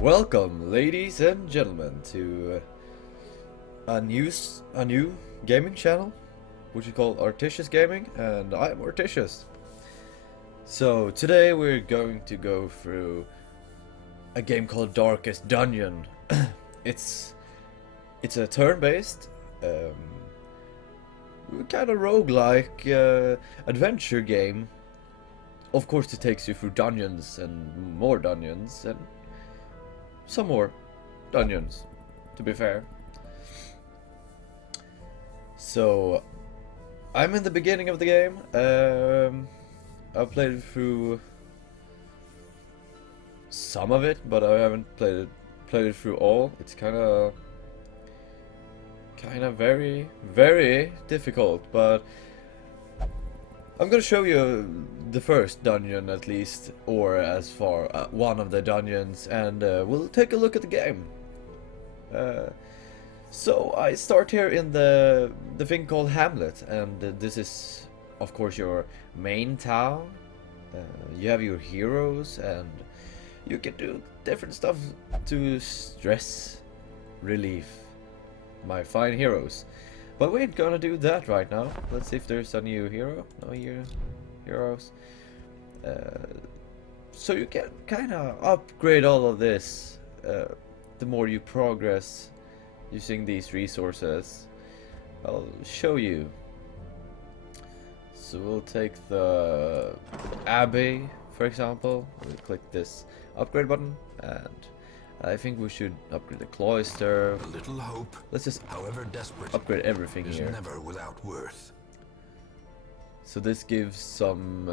Welcome, ladies and gentlemen, to a new gaming channel, which is called Articious Gaming, and I'm Articious. So today we're going to go through a game called Darkest Dungeon. it's a turn-based, kind of roguelike adventure game. Of course, it takes you through dungeons and more dungeons and some more dungeons, to be fair. So, I'm in the beginning of the game. I've played through some of it, but I haven't played it through all. It's kind of very, very difficult, but I'm gonna show you the first dungeon at least, or as far one of the dungeons, and we'll take a look at the game. So I start here in the thing called Hamlet, and this is of course your main town. You have your heroes, and you can do different stuff to stress relief my fine heroes. But we ain't gonna do that right now. Let's see if there's a new hero. No heroes. So you can kind of upgrade all of this the more you progress using these resources. I'll show you. So we'll take the Abbey, for example. We'll click this upgrade button, and I think we should upgrade the cloister. A little hope, let's just however desperate, upgrade everything is here. never without worth. So this gives some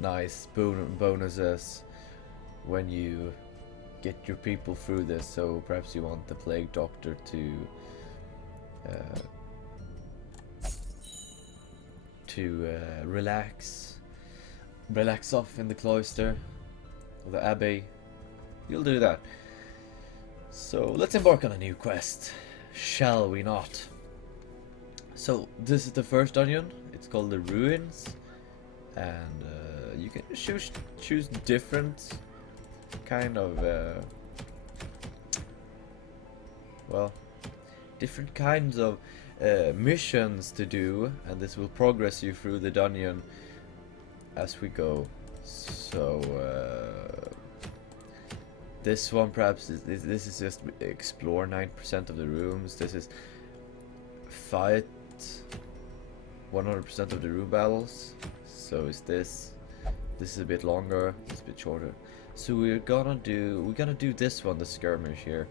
nice bonuses when you get your people through this. So perhaps you want the plague doctor to relax off in the cloister or the abbey. You'll do that. So let's embark on a new quest, shall we not? So this is the first dungeon. It's called the Ruins, and you can choose different kind of different kinds of missions to do, and this will progress you through the dungeon as we go. So this one perhaps this is just explore 9% of the rooms. This is fight 100% of the room battles. So is this is a bit longer, it's a bit shorter. So we're gonna do this one, the skirmish here,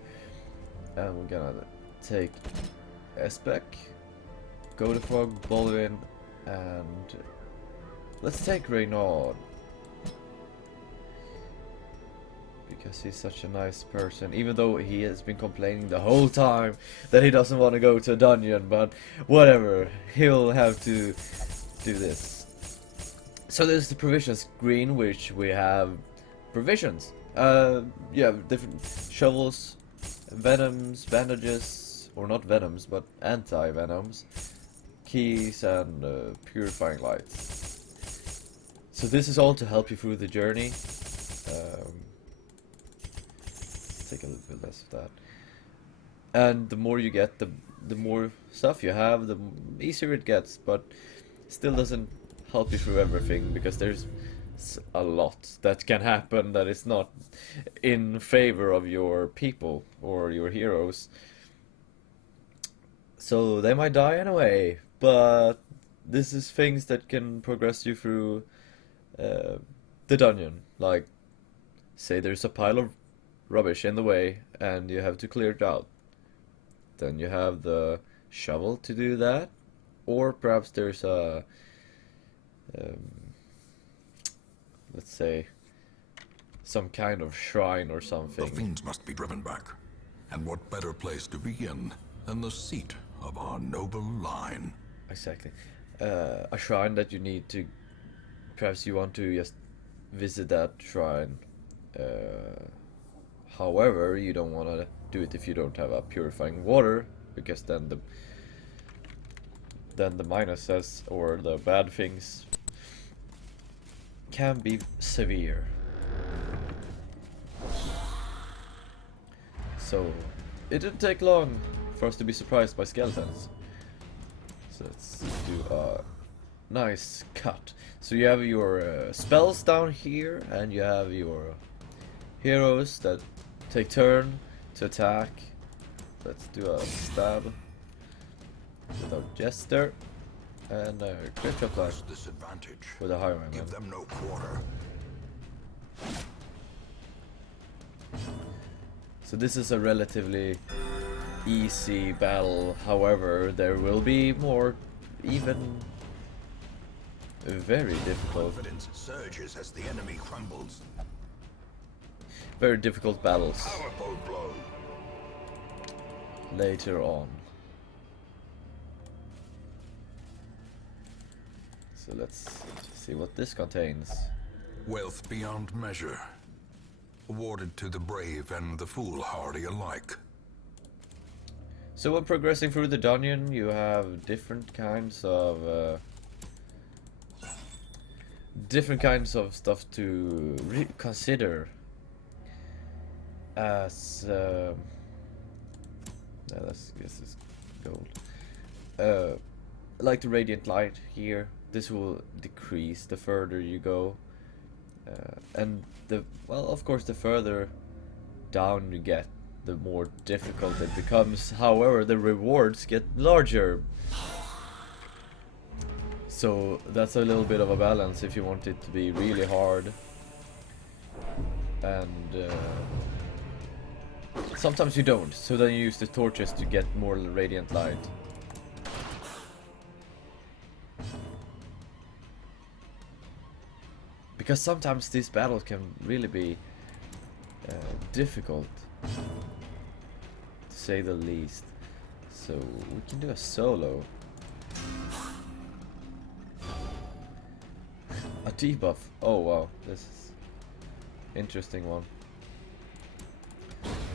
and we're gonna take Espec, Godefrog, Bolwin, and let's take Reynard, because he's such a nice person, even though he has been complaining the whole time that he doesn't want to go to a dungeon, but whatever, he'll have to do this. So there's the provisions screen, which we have provisions. Yeah, different shovels, venoms, bandages, or not venoms, but anti-venoms, keys, and purifying lights. So this is all to help you through the journey. Take a little bit less of that, and the more you get, the more stuff you have, the easier it gets, but still doesn't help you through everything, because there's a lot that can happen that is not in favor of your people or your heroes. So they might die in a way, but this is things that can progress you through the dungeon. Like, say there's a pile of rubbish in the way and you have to clear it out, then you have the shovel to do that, or perhaps there's a let's say some kind of shrine or something. The fiends must be driven back, and what better place to begin than the seat of our noble line? Exactly. A shrine that you need to, perhaps you want to just visit that shrine. However, you don't want to do it if you don't have a purifying water, because then the minuses or the bad things can be severe. So it didn't take long for us to be surprised by skeletons. So let's do a nice cut. So you have your spells down here, and you have your heroes that take turn to attack. Let's do a stab with our jester and a crit shot lash Disadvantage. with a highwayman. Give them no quarter. So this is a relatively easy battle. However, there will be more, even very difficult, Confidence surges as the enemy crumbles. very difficult battles Powerful blow. later on. So let's see what this contains. Wealth beyond measure. Awarded to the brave and the foolhardy alike. So when progressing through the dungeon, you have different kinds of stuff to consider. As let's guess it's gold. Like the radiant light here, this will decrease the further you go, and of course, the further down you get, the more difficult it becomes. However, the rewards get larger. So that's a little bit of a balance if you want it to be really hard. And sometimes you don't, so then you use the torches to get more radiant light. Because sometimes these battles can really be difficult, to say the least. So we can do a solo. A debuff. Oh wow, this is interesting one.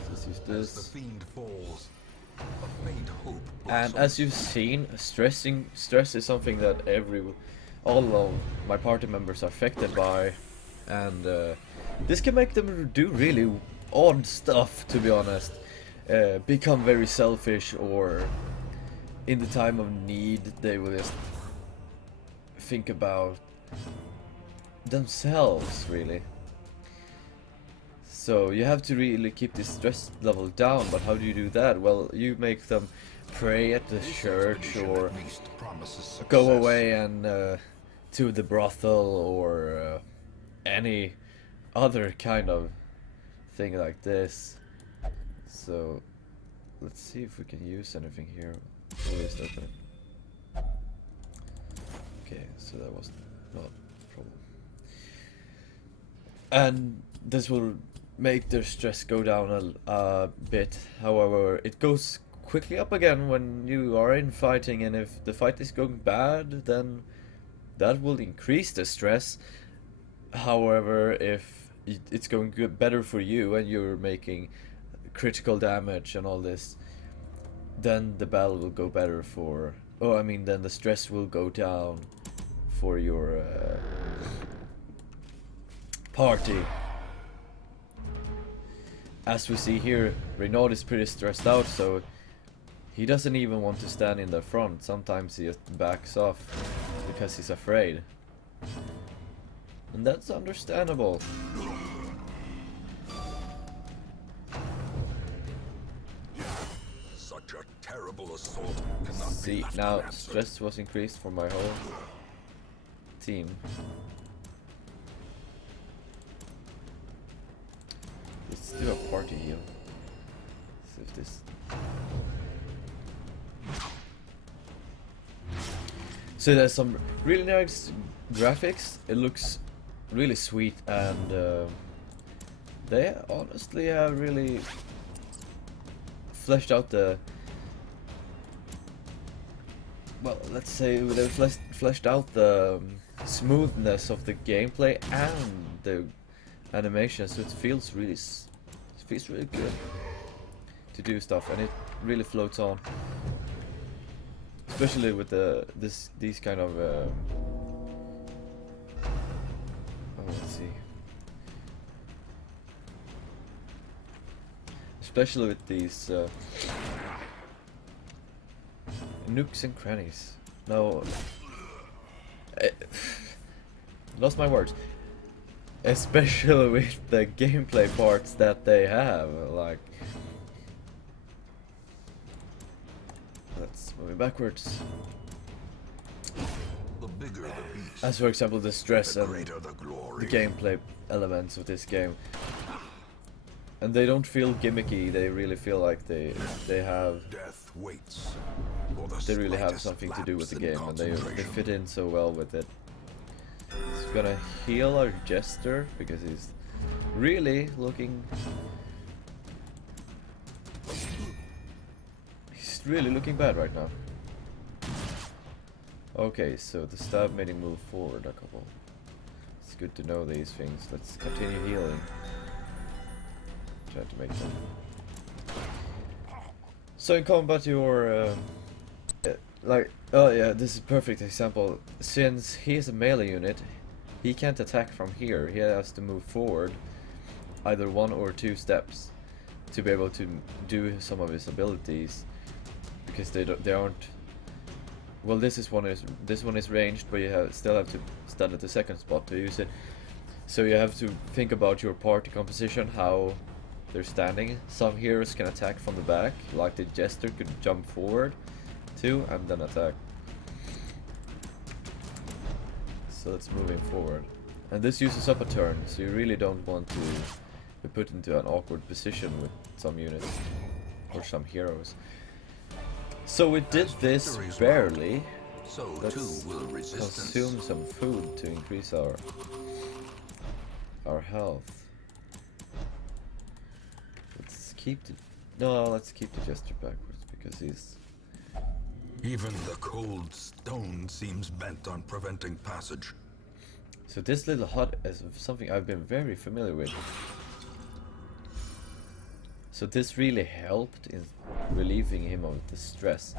Let's use As the this. fiend falls, a faint hope And blossoms. as you've seen, stress is something that all of my party members are affected by, and this can make them do really odd stuff, to be honest. Become very selfish, or in the time of need they will just think about themselves, really. So you have to really keep this stress level down, but how do you do that? Well, you make them pray at the This church, expedition or at least promises go success. away and to the brothel, or any other kind of thing like this. So let's see if we can use anything here. Always open it. Okay, so that was not a problem. And this will make their stress go down a bit. However, it goes quickly up again when you are in fighting, and if the fight is going bad, then that will increase the stress. However, if it's going good, better for you, and you're making critical damage and all this, then the battle will go better for... Oh, I mean, then the stress will go down for your party. As we see here, Renaud is pretty stressed out, so he doesn't even want to stand in the front. Sometimes he just backs off because he's afraid. And that's understandable. Such a terrible assault cannot be See, left now unanswered. stress was increased for my whole team. Let's do a party heal. See if this... So there's some really nice graphics. It looks really sweet, and they honestly have really fleshed out the... Well, let's say they fleshed out the smoothness of the gameplay and the animation, so it feels really good to do stuff, and it really floats on, especially with these kind of oh, let's see, especially with these nooks and crannies. No, lost my words. Especially with the gameplay parts that they have, like. Let's move it backwards. The bigger the beast, As for example, the stress the and greater the glory. the gameplay elements of this game. And they don't feel gimmicky, they really feel like they have Death waits for the they really have slightest something to do with the lapse in game, and they concentration. fit in so well with it. It's gonna heal our Jester because he's really looking bad right now. Okay, so the stab made him move forward a couple. It's good to know these things. Let's continue healing. Try to make them. So in combat you're like, oh yeah, this is a perfect example. Since he is a melee unit, he can't attack from here. He has to move forward either 1 or 2 steps to be able to do some of his abilities, because they aren't. Well, this one is ranged, but you still have to stand at the second spot to use it. So you have to think about your party composition, how they're standing. Some heroes can attack from the back, like the Jester could jump forward too and then attack. So let's move him forward. And this uses up a turn, so you really don't want to be put into an awkward position with some units or some heroes. So we did this barely. So Let's too will resistance. consume some food to increase our health. Let's keep the Jester backwards because he's. Even the cold stone seems bent on preventing passage. So this little hut is something I've been very familiar with. So this really helped in relieving him of the stress.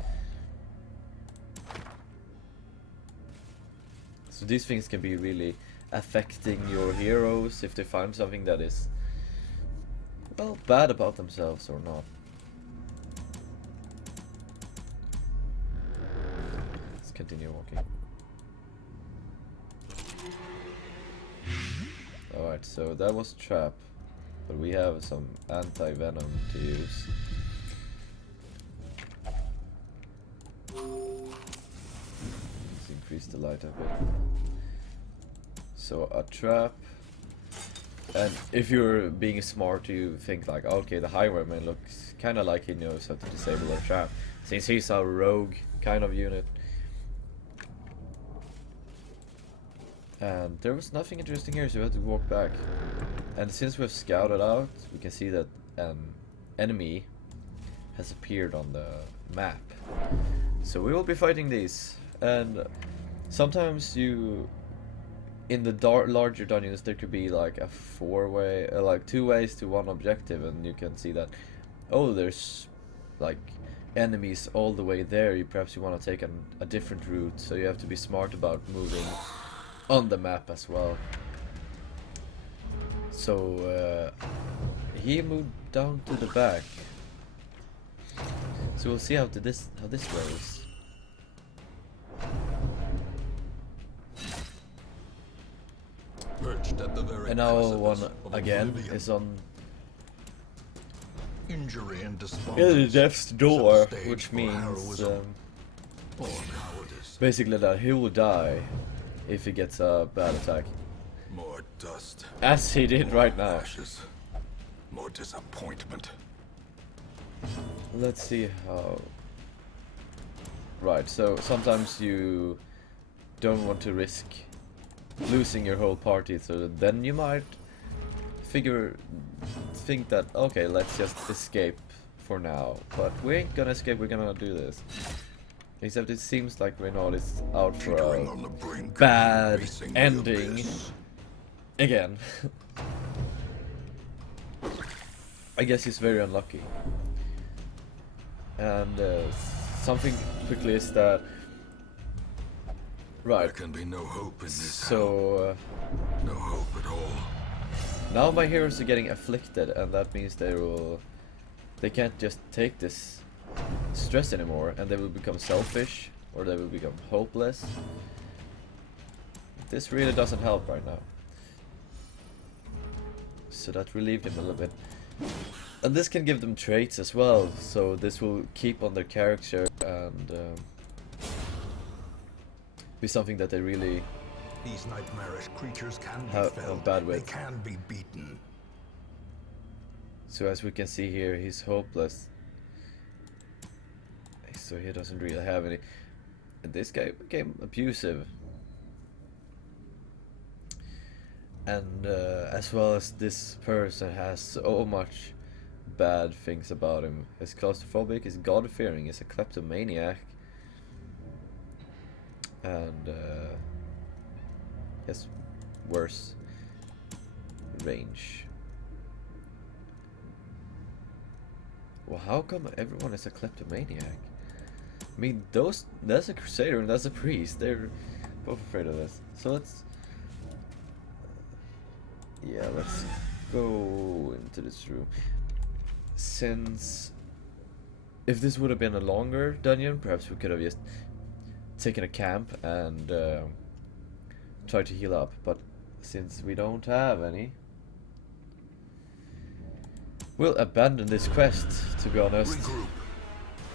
So these things can be really affecting your heroes if they find something that is, well, bad about themselves or not. Let's continue walking. Alright, so that was trap. But we have some anti-venom to use. Let's increase the light a bit. So a trap. And if you're being smart, you think like, okay, the highwayman looks kind of like he knows how to disable a trap, since he's a rogue kind of unit. And there was nothing interesting here, so we had to walk back. And since we've scouted out, we can see that an enemy has appeared on the map. So we will be fighting these. And sometimes in the larger dungeons, there could be like a 4-way, like 2 ways to one objective, and you can see that, oh, there's like enemies all the way there. Perhaps you want to take a different route, so you have to be smart about moving on the map as well. So he moved down to the back. So we'll see how this goes. Perched at the very And now one precipice of again oblivion. is on Injury and the despondence death's set door, the stage which for means heroism or cowardice. basically that he will die if he gets a bad attack, More dust, as he did right now. ashes, more disappointment. Let's see how. Right, so sometimes you don't want to risk losing your whole party, so then you might think that, okay, let's just escape for now. But we ain't gonna escape, we're gonna do this. Except it seems like Renault is out for Teetering a on the brink, bad facing the ending abyss. again. I guess he's very unlucky. And something quickly is that, There right, can be no hope in this. so No hope at all. now my heroes are getting afflicted, and that means they will they can't just take this stress anymore, and they will become selfish, or they will become hopeless. This really doesn't help right now. So that relieved him a little bit. And this can give them traits as well, so this will keep on their character and be something that they really These nightmarish creatures can be have felled. bad with. They can be beaten. So as we can see here, he's hopeless. So he doesn't really have any. And this guy became abusive. And as well as this person has so much bad things about him. He's claustrophobic, he's God-fearing, he's a kleptomaniac. And has worse range. Well, how come everyone is a kleptomaniac? I mean, that's a crusader and that's a priest. They're both afraid of this. So let's go into this room. Since if this would have been a longer dungeon, perhaps we could have just taken a camp and tried to heal up. But since we don't have any, we'll abandon this quest, to be honest. Regroup.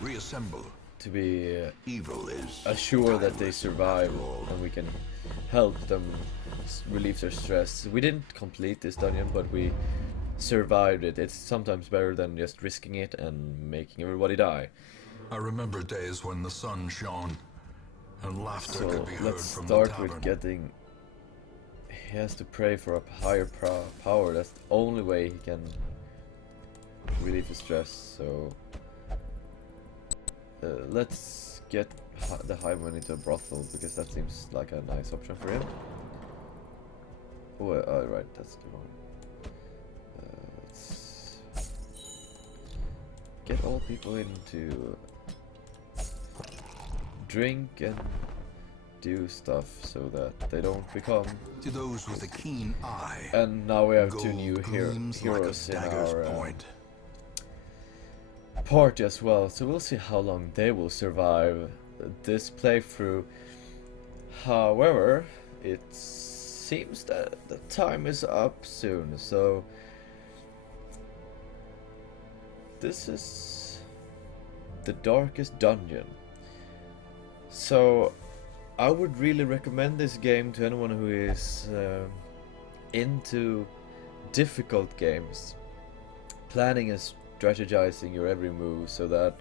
Reassemble. To be Evil is assured that they timeless survive after all. and we can help them relieve their stress. We didn't complete this dungeon, but we survived it. It's sometimes better than just risking it and making everybody die. I remember days when the sun shone and laughter So could be heard let's from start the tavern. with getting... He has to pray for a higher power. That's the only way he can relieve his stress. So let's get the highway into a brothel, because that seems like a nice option for him. Oh, right, that's the wrong. Let's get all people in to drink and do stuff so that they don't become. To those with a keen eye, And now we have two gold new gleams like a heroes in dagger's our point. party as well, so we'll see how long they will survive this playthrough. However, it seems that the time is up soon, so this is the darkest dungeon. So I would really recommend this game to anyone who is into difficult games, planning and strategizing your every move so that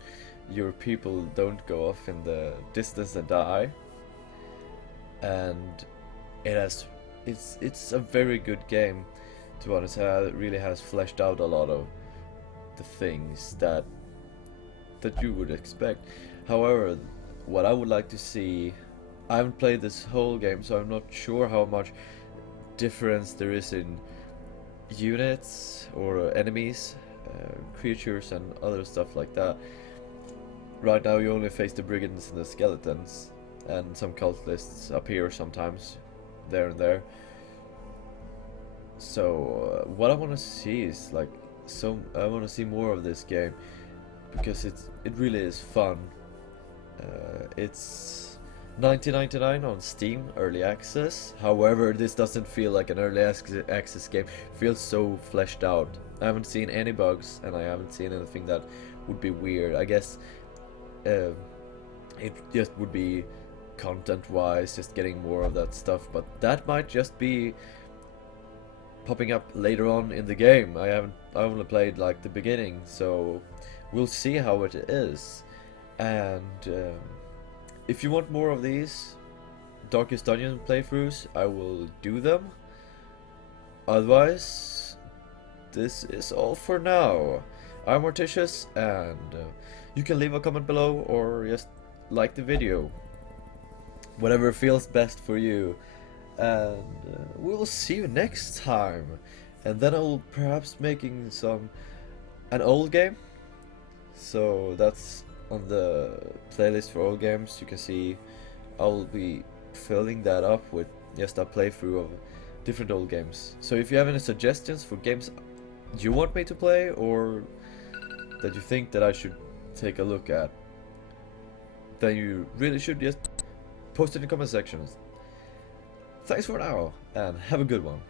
your people don't go off in the distance and die. And it's a very good game, to be honest. It really has fleshed out a lot of the things that you would expect. However, what I would like to see, I haven't played this whole game, so I'm not sure how much difference there is in units or enemies, creatures and other stuff like that. Right now you only face the brigands and the skeletons, and some cultists appear sometimes there and there. So what I want to see is I want to see more of this game, because it really is fun. It's $19.99 on Steam, early access. However, this doesn't feel like an early access game. It feels so fleshed out. I haven't seen any bugs, and I haven't seen anything that would be weird. I guess it just would be content-wise, just getting more of that stuff. But that might just be popping up later on in the game. I only played like the beginning, so we'll see how it is. And if you want more of these Darkest Dungeon playthroughs, I will do them. Otherwise, this is all for now. I'm Articious, and you can leave a comment below or just like the video. Whatever feels best for you. And we'll see you next time. And then I'll perhaps making an old game. So that's on the playlist for old games. You can see I'll be filling that up with just a playthrough of different old games. So if you have any suggestions for games you want me to play, or that you think that I should take a look at, then you really should just post it in the comment sections. Thanks for now, and have a good one.